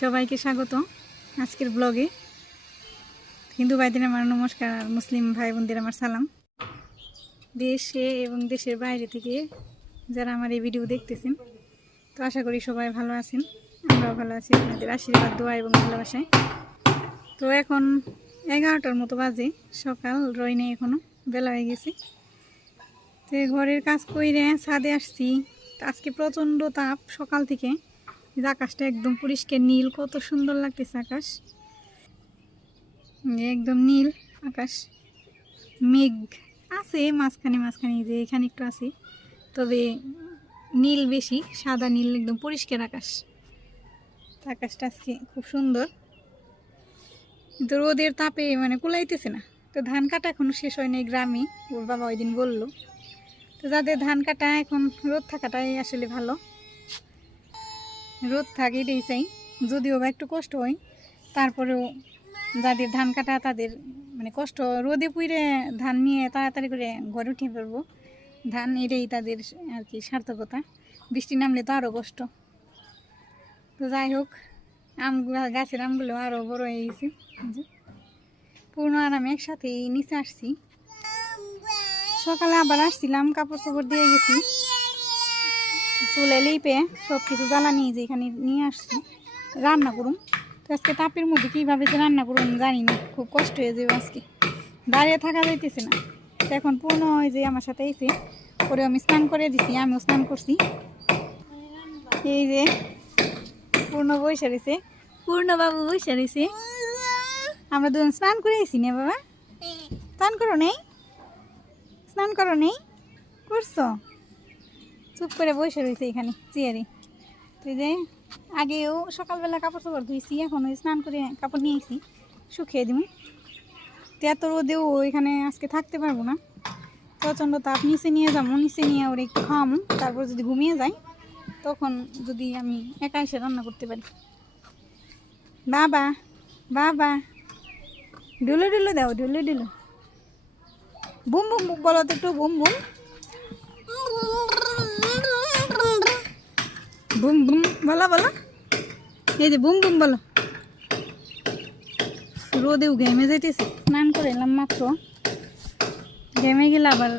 সবাইকে স্বাগত আজকের ব্লগে। হিন্দু ভাইদের আমার নমস্কার, আর মুসলিম ভাই বোনদের আমার সালাম। দেশে এবং দেশের বাইরে থেকে যারা আমার এই ভিডিও দেখতেছেন, তো আশা করি সবাই ভালো আছেন। আমরাও ভালো আছি, আপনাদের আশীর্বাদ, দোয়া এবং ভালোবাসায়। তো এখন এগারোটার মতো বাজে, সকাল রয় নেই এখনও বেলা হয়ে গেছে। তো ঘরের কাজ কইরে ছাদে আসছি। আজকে প্রচণ্ড তাপ সকাল থেকে। আকাশটা একদম পরিষ্কার নীল, কত সুন্দর লাগতেছে আকাশ। একদম নীল আকাশ, মেঘ আছে মাঝখানে মাঝখানে যে এখানে একটু আছে। তবে নীল বেশি, সাদা নীল, একদম পরিষ্কার আকাশ। আকাশটা আজকে খুব সুন্দর। কিন্তু রোদের তাপে মানে কুলাইতেছে না। তো ধান কাটা এখনও শেষ হয় নাই গ্রামে, ওর বাবা ওই দিন বলল। তো যাদের ধান কাটা এখন, রোদ থাকাটাই আসলে ভালো। রোদ থাকে এটাই চাই যদিও বা একটু কষ্ট হয়, তারপরেও যাদের ধান কাটা, তাদের মানে কষ্ট রোদে পুইরে ধান নিয়ে তাড়াতাড়ি করে ঘরে উঠে পড়ব ধান এটাই তাদের আর কি সার্থকতা। বৃষ্টি নামলে তো আরও কষ্ট। তো যাই হোক আমগুলো গাছের আমগুলো আরও বড় হয়ে গেছে। পূর্ণ আর আমি একসাথে নিচে আসছি। সকালে আবার আসছিলাম, কাপড় চোপড় দিয়ে গেছি। চুলে লিপে সব কিছু জ্বালানি যে এখানে নিয়ে আসছি, রান্না করুন তো আজকে তাপের মধ্যে কীভাবে যে রান্না করুন জানি না, খুব কষ্ট হয়ে যাবে আজকে। দাঁড়িয়ে থাকা যাইতেছে না। তো এখন পূর্ণ ওই যে আমার সাথে এসে পরে আমি স্নান করে দিছি, আমিও স্নান করছি। এই যে পূর্ণ বৈশা রয়েছে। পূর্ণ বাবু বৈশা রয়েছে। আমরা দুজন স্নান করে এসি না বাবা? স্নান করো নেই? স্নান করো নেই? করছ? চুপ করে বসে রয়েছে এখানে, চেয়ারে। তুই যে, আগেও সকালবেলা কাপড় চাপড় ধুইছি, এখন ওই স্নান করে কাপড় নিয়ে এসি শুকিয়ে দিব তো এত রোদেও এখানে আজকে থাকতে পারব না। প্রচণ্ড তাপ, নিচে নিয়ে যাব, নিচে নিয়ে ওর একটু খাওয়াবো তারপর যদি ঘুমিয়ে যাই, তখন যদি আমি একা এসে রান্না করতে পারি। বাবা বাবা, ডুলো ডুলো দাও, ডুলো ডুলো। বুম বুম, বলো তো একটু, বুম বুম। বুম বুম, বলো বলো। এই যে বুম বুম বলো। রোদেও ঘেমে যেতেছে স্নান করে এলাম মাত্র। ঘেমে গেলে আবার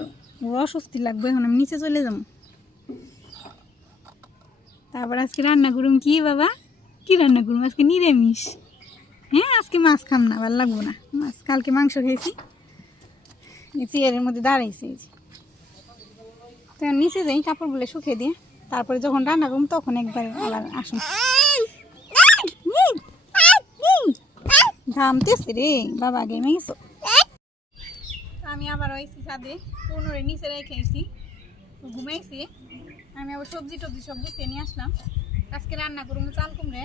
অস্বস্তি লাগবে, এখন আমি নিচে চলে যাব। তারপর আজকে রান্না করুম কি বাবা? কি রান্না করুম? আজকে নিরামিষ। হ্যাঁ আজকে মাছ খাম না, ভালো লাগবো না। মাছ, কালকে মাংস খেয়েছি। চেয়ারের মধ্যে দাঁড়াইছে তো নিচে যাই, কাপড়গুলো শুকিয়ে দিয়ে। তারপরে যখন রান্না করুন তখন একবার আবার আসুন। ঘামতেছে রে, বাবা গেমে আমি আবার ওই ছাদে পনেরো নিচে রেখে এসি ঘুমাইছি, আমি আবার সবজি টবজি সব গুছিয়ে নিয়ে আসলাম। আজকে রান্না করুন চাল কুমড়ে।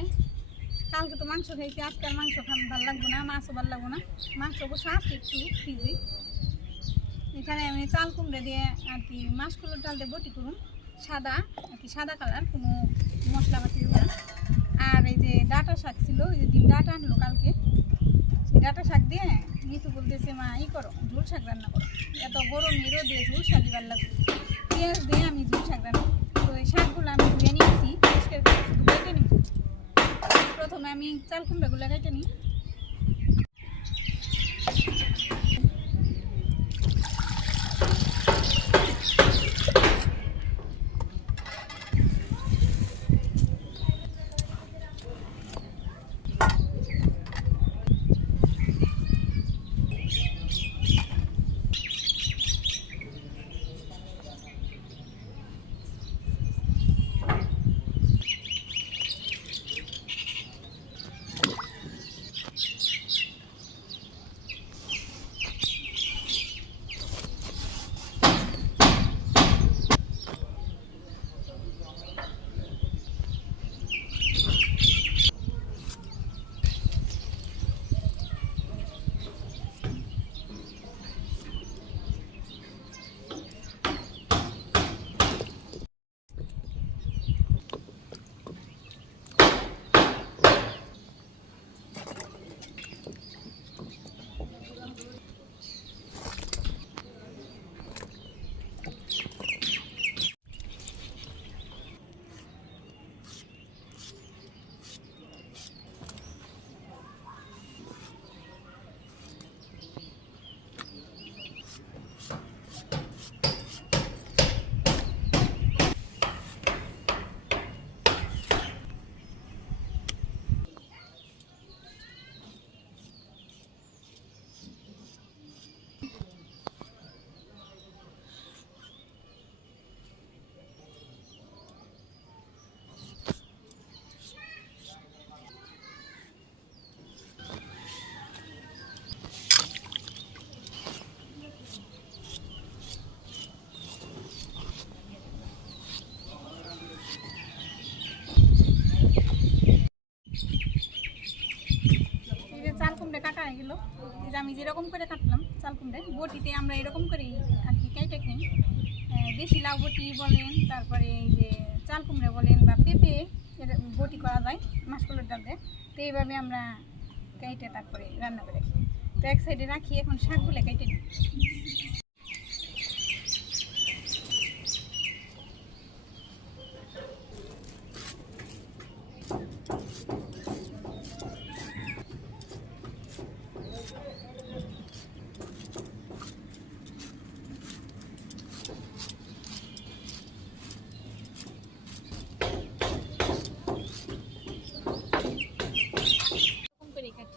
কালকে তো মাংস খাইছি, আজকে আর মাংস খাম ভালো লাগবো না, মাছও ভালো লাগবো না। মাংস অবশ্য আছে একটু ফ্রিজে এখানে আমি চাল কুমড়ে দিয়ে আর কি মাছগুলোর ডাল দিয়ে বটি করুন। সাদা, আর কি সাদা কালার কোনো মশলা পাতি না। আর এই যে ডাটা শাক ছিল, ওই যে ডিম ডাটা আনলো কালকে। সেই ডাটা শাক দিয়ে মিতু বলতেছে, মা, ই করো, ঝোল শাক রান্না করো। এত গরম এরও দিয়ে ঝোল শাকই ভালো লাগবে পেঁয়াজ দিয়ে আমি ঝোল শাক রান্না তো এই শাকগুলো আমি ধুয়ে নিয়েছি, পরিষ্কার করে শুধু কেটে নিই প্রথমে আমি চাল কুমড়াগুলো কেটে নিই। যে আমি যেরকম করে কাটলাম চাল কুমড়ে, বটিতে আমরা এরকম করেই আর কি কেটে খাই। দেশি লাউ বটি বলেন, তারপরে এই যে চাল কুমড়ে বলেন বা পেঁপে বটি করা যায় মাসকলের ডাল। দিয়ে তো এইভাবে আমরা কেটে তারপরে রান্না করে তো এক সাইডে রাখি, এখন শাকগুলো কেটে নিই এরকম করে কাটি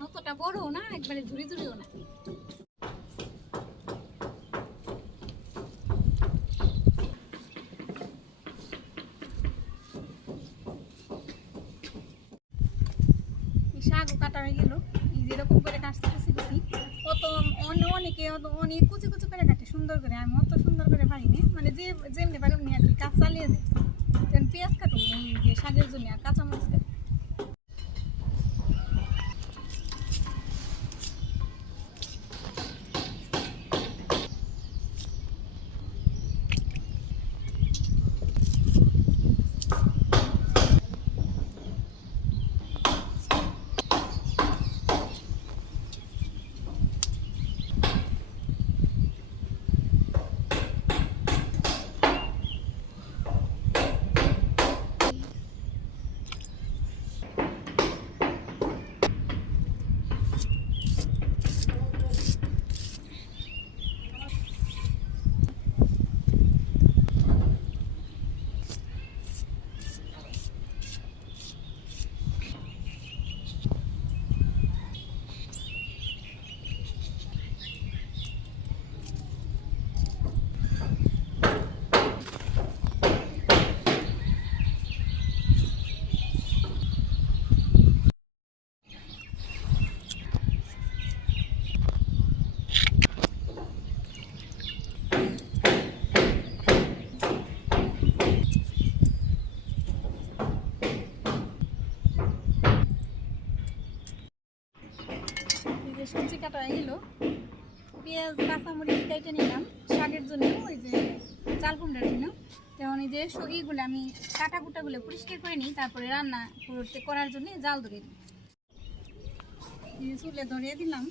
নতটা বড়ও না একবারে ঝুড়ি ঝুড়িও না এই শাকও কাটা হয়ে গেল। যেরকম করে কাটতে কুচি কুচি অত অনেকে অনেক কুচি কুচি করে কাটে, সুন্দর করে। আমি অত সুন্দর করে পারিনি। মানে যে, যেমনি পারি অমনি আর কি, কাজ চালিয়ে যাই। পেঁয়াজ কাটুন এই যে শাকের জন্য আর কাঁচামরিচ কাটি এই হয়ে গেল পেঁয়াজ, কাঁচামরিচ কেটে নিলাম। শাকের জন্য ওই যে চাল কুমড়ার জন্য। যেমন এই যে সগিগুলো আমি কাটা কুটাগুলো পরিষ্কার করে নিই, তারপরে রান্না করতে করার জন্য জাল ধরে দিই চুলে ধরিয়ে দিলাম।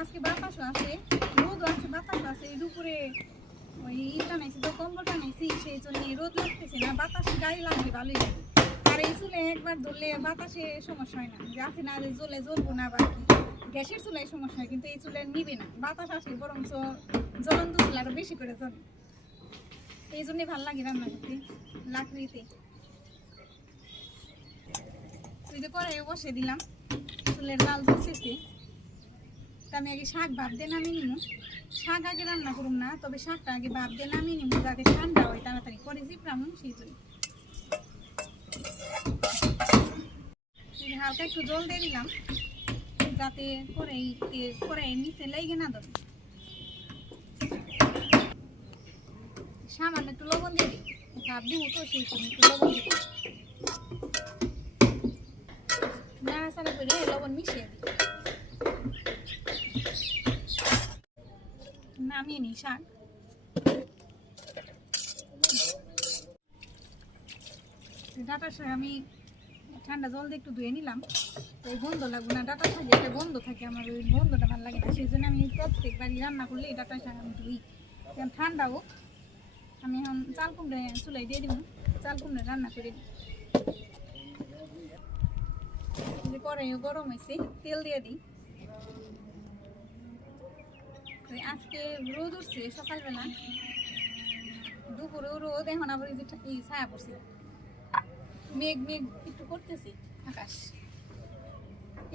আজকে বাতাসও আছে, রোদও আছে, বাতাসও আছে। দুপুরে ওই ইটা নাইছি তো কম্বলটা নাইছি, সেই জন্য রোদ লাগতেছে না। বাতাস গায়ে লাগবে, ভালোই লাগে আর এই চুলে একবার ধরলে বাতাসে সমস্যা হয় না। যে আছে না, যে জ্বলে জ্বলবো না গ্যাসের চুলায় সমস্যা হয়, কিন্তু এই চুলে নিবে না। বাতাস বেশি করে জ্বলে। এই জন্যে লাগে রান্না করতে, লাকড়িতে। করে বসে দিলাম, চুলের লাল জ্বলতেছে। তা আমি আগে শাক ভাব দিয়ে নামিয়ে নিব শাক আগে রান্না করুম না, তবে শাকটা আগে ভাব দিয়ে নামিয়ে নিব যাতে ঠান্ডা হয়, তাড়াতাড়ি। করে জিপরাম সেই জন্য। সামান্য একটু লবণ দিয়ে দিই, ভাব তো সেই জন্য একটু লবণ দিয়ে নাড়াচাড়া করে লবণ মিশিয়ে নামিয়ে নিই শাক। ডাটা শাক আমি ঠান্ডা জল দিয়ে একটু ধুয়ে নিলাম। তো এই গন্ধ লাগবে না, ডাটা শাক একটা গন্ধ থাকে আমার, ওই গন্ধটা ভালো লাগে না। সেই জন্য আমি প্রত্যেকবারই রান্না করলে এই ডাটা শাক আমি ধুই। যেমন ঠান্ডা হোক, আমি এখন চাল কুমড়ে চুলাই দিয়ে দিব, চাল কুমড়ে রান্না করে দিই। কড়াইও গরম হয়েছে তেল দিয়ে দিই। আজকে রোদ উঠছে সকালবেলা। দুপুরেও রোদ, এখন আবার ছায়া পড়ছে। মেঘ মেঘ একটু করতেছি, আকাশ।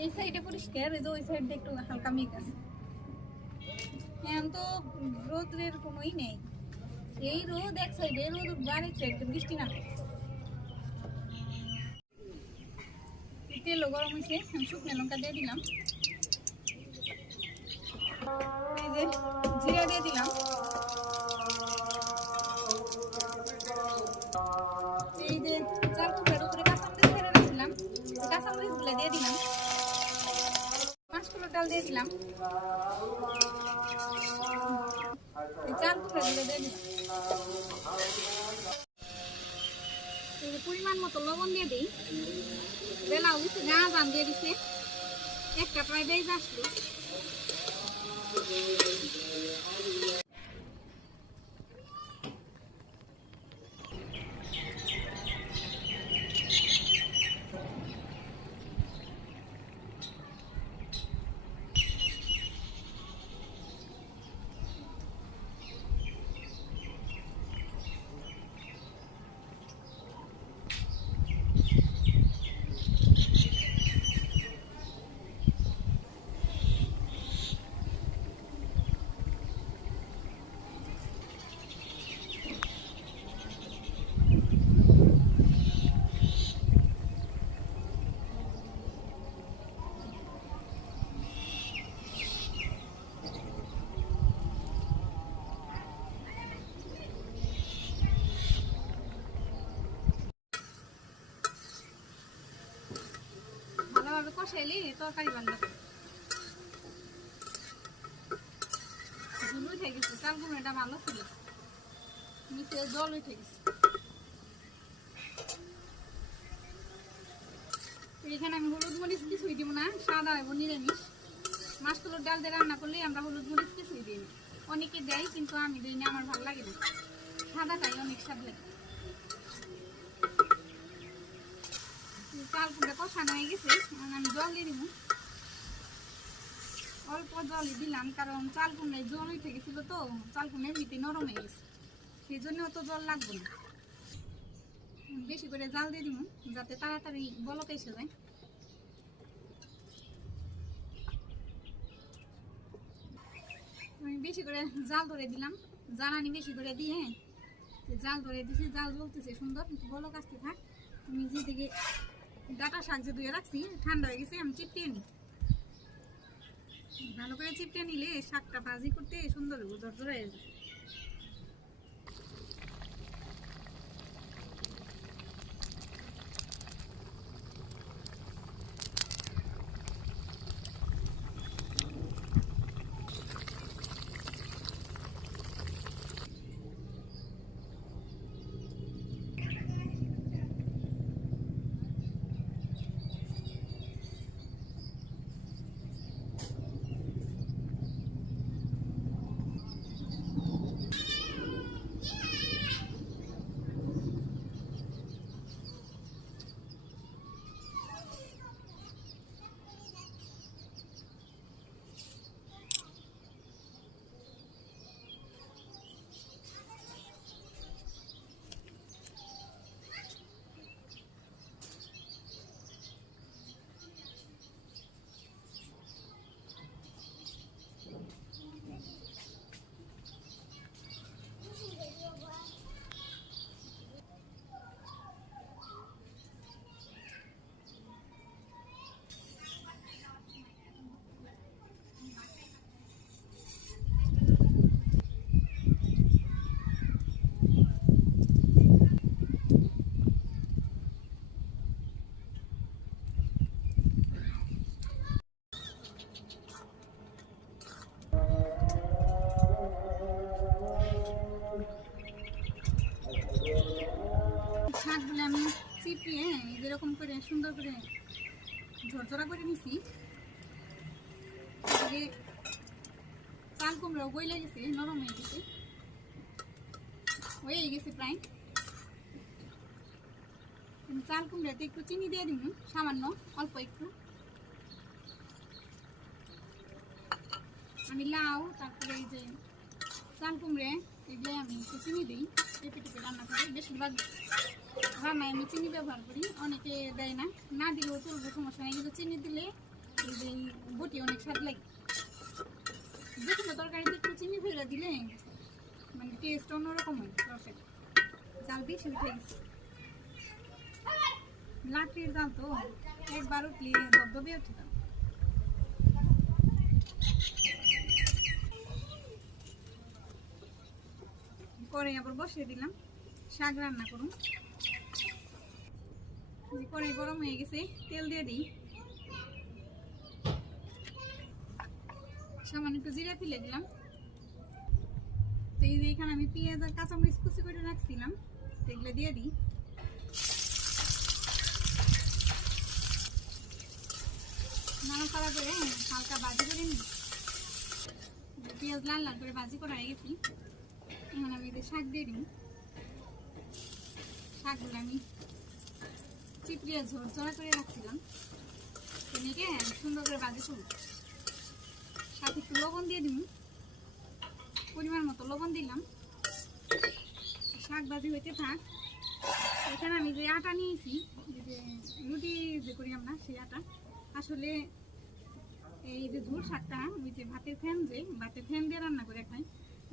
এই সাইডে পরিষ্কার, এই যে ওই সাইডে একটু হালকা মেঘ আছে। এখন তো রোদের কোনোই নেই। এই রোদ এক সাইডে রোদ বাড়ির সাইডে বৃষ্টি না তেলও গরম হয়েছে শুকনো লঙ্কা দিয়ে দিলাম। মাছগুলো ডাল দিয়ে দিলাম। এই চালগুলো দিয়ে দিলাম পরিমাণ মতো লবণ দিয়ে দিই। বেলা উঠছে গা জাম দিয়ে দিছে। একটা প্রায় বেজ আসলো। ভালোভাবে তরকারি বান্ধব। ছিল। আমি হলুদ মরিচ দিব না, সাদা ডাল দিয়ে রান্না করলে আমরা হলুদ মরিচ দিই না। অনেকে দেয়, কিন্তু আমি দিই না, আমার ভালো লাগে না। সাদাটাই অনেক স্বাদ লাগে। কুমড়া কষানো হয়ে গেছে আমি জল দিয়ে দিব। অল্প জলই দিলাম, কারণ চাল কুমড়ায় জল উঠে গেছিল তো, চাল কুমড়া এমনিতে নরম হয়ে গেছে। সেই জন্য অত জল লাগবে না। বেশি করে জাল দিয়ে দিব, যাতে তাড়াতাড়ি বলক এসে যায়। আমি বেশি করে জাল ধরে দিলাম, জ্বালানি বেশি করে দিয়ে জাল ধরে দিছি, জাল জ্বলতেছে সুন্দর বলক আসতে থাক। তুমি যেদিকে ডাটা সাহায্যে ধুয়ে রাখছি। ঠান্ডা হয়ে গেছে, আমি চিপটিয়ে নিই। ভালো করে চিপটে নিলে শাকটা ভাজি করতে সুন্দর হবে জর্জর হয়ে যাবে। শাকগুলো আমি চিপিয়ে যেরকম করে, সুন্দর করে ঝরঝরা করে নিছি। চাল কুমড়াও গইলে গেছে, নরম হয়ে গেছে। হয়ে গেছে প্রায়। চাল কুমড়াতে একটু চিনি দিয়ে দিব সামান্য, অল্প একটু। আমি লাউ, তারপরে এই যে চাল কুমড়ে এগুলো আমি একটু চিনি দিই। টেপে রান্না করি বেশিরভাগ। রান্নায় আমি চিনি ব্যবহার করি। অনেকে দেয় না। না দিলেও চলবে, সমস্যা নেই। কিন্তু চিনি দিলে বটি অনেক স্বাদ লাগে। যে কোনো তরকারিতে একটু চিনি ফেলে দিলে মানে টেস্ট অন্যরকম হয় তরকারি জাল বেশি উঠে গেছে লাকড়ির জাল তো। একবার উঠলে দবদবে উঠে যাবে কড়াই আবার বসিয়ে দিলাম। শাক রান্না করুন। কড়াই গরম হয়ে গেছে, তেল দিয়ে দিই। সামান্য একটু জিরা ফেলে দিলাম। তো এই যে এখানে আমি পেঁয়াজ আর কাঁচামরিচ কুচি করে রাখছিলাম এগুলো দিয়ে দিই। নাড়াচাড়া করে হালকা ভাজি করে নিই। পেঁয়াজ লাল লাল করে ভাজি করা হয়ে গেছি। এখন আমি শাক দিয়ে দিই। শাকগুলো আমি চিপড়িয়া চড়া করে রাখছিলাম এনেকে সুন্দর করে ভাজি করব সাথে একটু লবণ দিয়ে দিব পরিমাণ মতো লবণ দিলাম শাক ভাজি হইতে থাক এখানে আমি যে আটা নিয়েছি যে রুটি যে করি আমরা সেই আটা আসলে এই যে ঝুল শাকটা, ওই যে ভাতের ফ্যান যে, ভাতের ফ্যান দিয়ে রান্না করে খাই।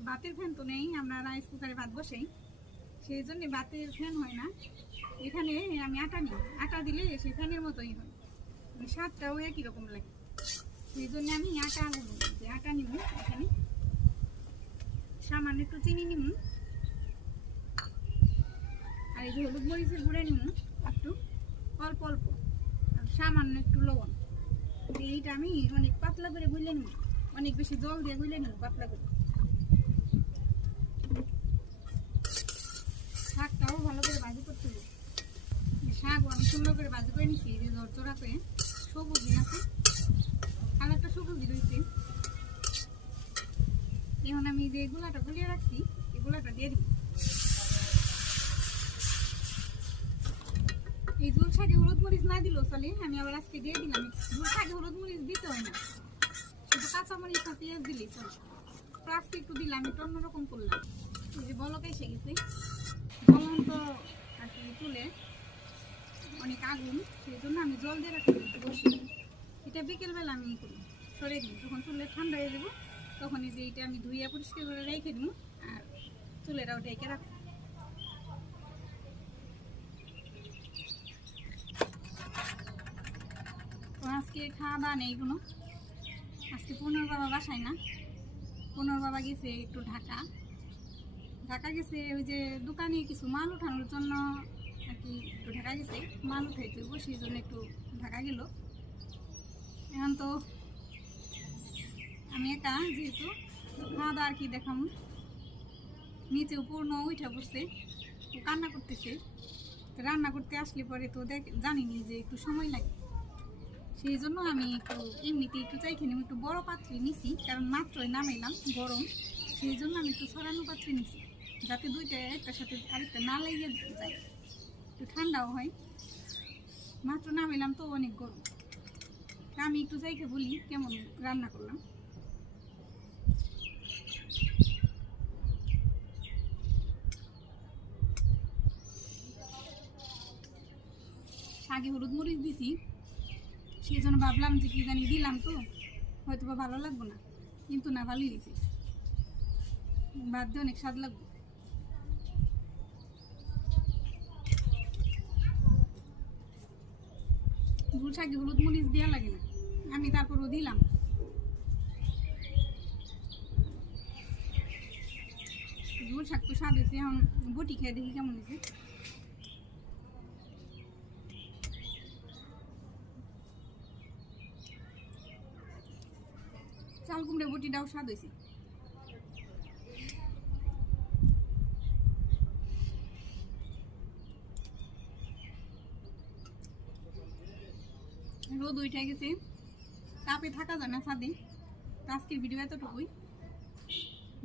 ভাতের ফ্যান তো নেই, আমরা রাইস কুকারে ভাত বসাই। সেই জন্য ভাতের ফ্যান হয় না। এখানে আমি আটা নিই। আটা দিলে সেই ফ্যানের মতোই হয়। মানে স্বাদটাও একই রকম লাগে। সেই জন্য আমি আটা যে আটা নিব এখানে। সামান্য একটু চিনি নিব। আর এই যে হলুদ মরিচের গুঁড়ে নিব একটু। অল্প অল্প। আর সামান্য একটু লবণ। এইটা আমি অনেক পাতলা করে গুলে নিব। অনেক বেশি জল দিয়ে গুলে নিব পাতলা করে। শাকটাও ভালো করে ভাজি করতে হবে। শাক আমি সুন্দর করে ভাজি করে নিচ্ছি যে জড়চড়া করে সবুজ আছে। কালারটা সবুজ রয়েছে। এখন আমি যে গুলাটা গুলিয়ে রাখছি, এই গুলাটা দিয়ে দিব। এই ঝুল শাকে হলুদ মরিচ না দিলেও চলে, আমি আবার আজকে দিয়ে দিলাম। ঝুল শাকে হলুদ মরিচ দিতে হয় না। শুধু কাঁচা মরিচ আর পেঁয়াজ দিলেই চলে। আজকে একটু দিলাম, একটু অন্যরকম করলাম। এই যে বলক এসে গেছে। জ্বলন্ত আর কি চুলে অনেক আগুন সেই জন্য আমি জল দিয়ে রাখি বসে। এটা বিকেলবেলা আমি করি সরে দিই। যখন চুলে ঠান্ডা হয়ে যাব, তখন এই যে এটা আমি ধুইয়া পরিষ্কার করে রেখে দিব আর চুলেরাও ডেকে রাখব আজকে খাওয়া দাওয়া নেই কোনো। আজকে পুনর বাবা বাসায় না। পুনর বাবা গেছে একটু ঢাকা। ঢাকা গেছে, ওই যে দোকানে কিছু মাল উঠানোর জন্য আর কি একটু ঢাকা গেছে, মাল উঠাইতে হইব সেই জন্য একটু ঢাকা গেল। এখন তো আমি একা যেহেতু খাওয়া দাওয়া আর কি দেখাম। নিচেও পূর্ণ উঠা বসছে কান্না করতেছে। রান্না করতে আসলে পরে তো দেখ, জানিনি যে একটু সময় লাগে। সেই জন্য আমি একটু এমনিতে একটু চাইখানি একটু বড় পাত্রে নিছি, কারণ মাত্রই নামাইলাম গরম। সেই জন্য আমি একটু ছড়ানো পাত্রে নিছি। যাতে দুইটা একটার সাথে আরেকটা না লেগে যায়। একটু ঠান্ডাও হয়। মাত্র নামাইলাম তো অনেক গরম। তা আমি একটু যাইকে বলি কেমন রান্না করলাম। আগে হলুদ মরিচ দিছি। সেই জন্য ভাবলাম যে কি জানি দিলাম তো হয়তো বা ভালো লাগবো না। কিন্তু না, ভালোই হয়েছে। বাদ দিয়ে অনেক স্বাদ লাগবে। ঝুল শাকে হলুদ মরিচ দেওয়া লাগে না। আমি তারপরও দিলাম। ঝুল শাক তো স্বাদ হয়েছে, এখন বটি খেয়ে দেখি কেমন হয়েছে। চাল কুমড়ে বটিটাও স্বাদ হয়েছে। রোদ উঠে গেছে। তাপে থাকা যায় না ছাদে। তো আজকের ভিডিও এতটুকুই।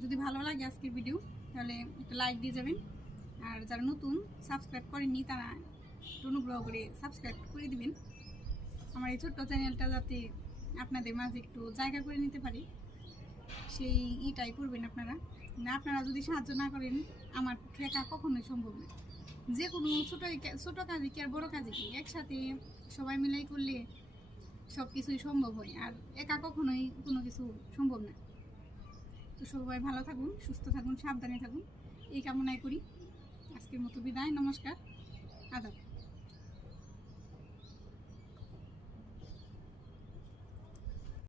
যদি ভালো লাগে আজকের ভিডিও তাহলে একটা লাইক দিয়ে যাবেন। আর যারা নতুন সাবস্ক্রাইব করেননি, তারা একটু অনুগ্রহ করে সাবস্ক্রাইব করে দিবেন। আমার এই ছোট্ট চ্যানেলটা যাতে আপনাদের মাঝে একটু জায়গা করে নিতে পারি। সেই ইটাই করবেন আপনারা। না, আপনারা যদি সাহায্য না করেন, আমার পক্ষে একা কখনোই সম্ভব না। যে কোনো ছোটো ছোটো কাজে কি আর বড় কাজে কি? একসাথে সবাই মিলেই করলে সব কিছুই সম্ভব হয়, আর একা কখনোই কোনো কিছু সম্ভব না। তো সবাই ভালো থাকুন, সুস্থ থাকুন, সাবধানে থাকুন। এই কামনাই করি। আজকের মতো বিদায়, নমস্কার, আদাব।